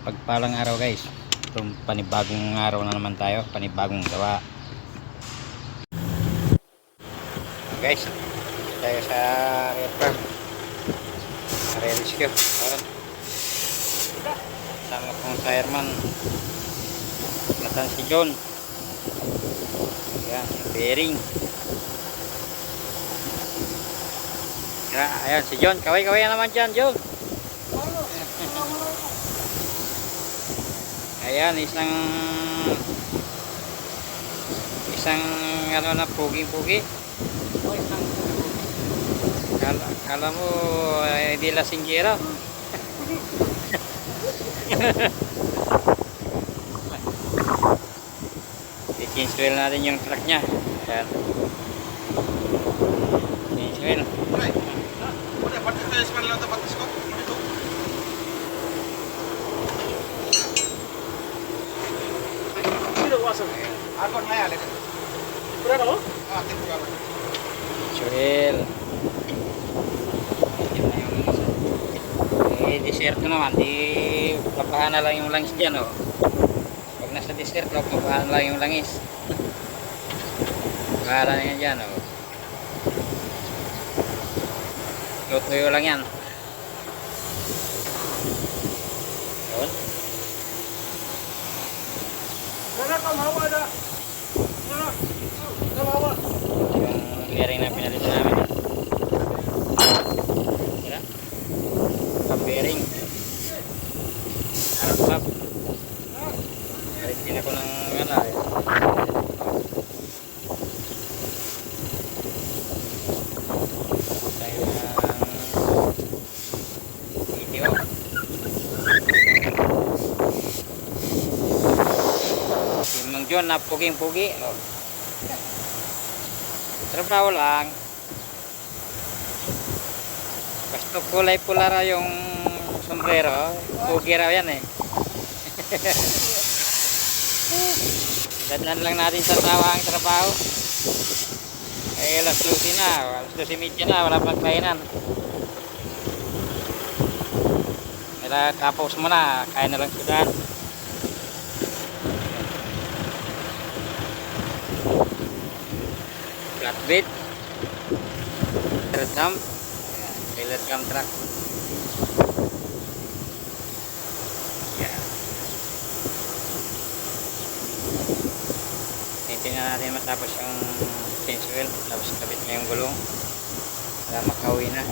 Pagpalang araw guys, itong panibagong araw na naman tayo, panibagong gawa. Guys, tayo sa air farm, rescue. Sama kong fireman, natan si John. Ayan, bearing. Ayan si John, kaway-kaway naman dyan John. Ayan, isang ano na pugi-pugi. Kala mo hindi lasinggero. I-change wheel natin yung truck niya. Ayan. Change wheel. Chuel. Desierto naman, di papahan na lang yung langis dyan, oh. Pag nasa desierto, papahan lang yung langis. Papahan na yan dyan, oh. Tutuyo lang yan. Yun. Yung bearing na pinalitan namin. Tira. Top bearing. Harap-harap. Balik din ako ng ano eh. Tayo ng video. Si Mang John na puging-pugi. Oh. Trabaho lang. Basta kulay pula raw yung sombrero, pugi raw yan eh. Dadaan lang natin sa tawa ang trabaho. Ay alas 12 na, alas 12:30 na, wala pang kainan. Kaya tapos mo na, kain na lang sudan. Flatbed, trailer dump, trailer dump truck. Tingnan natin matapos yung change wheel, tapos kabit na yung gulong para makauwi na.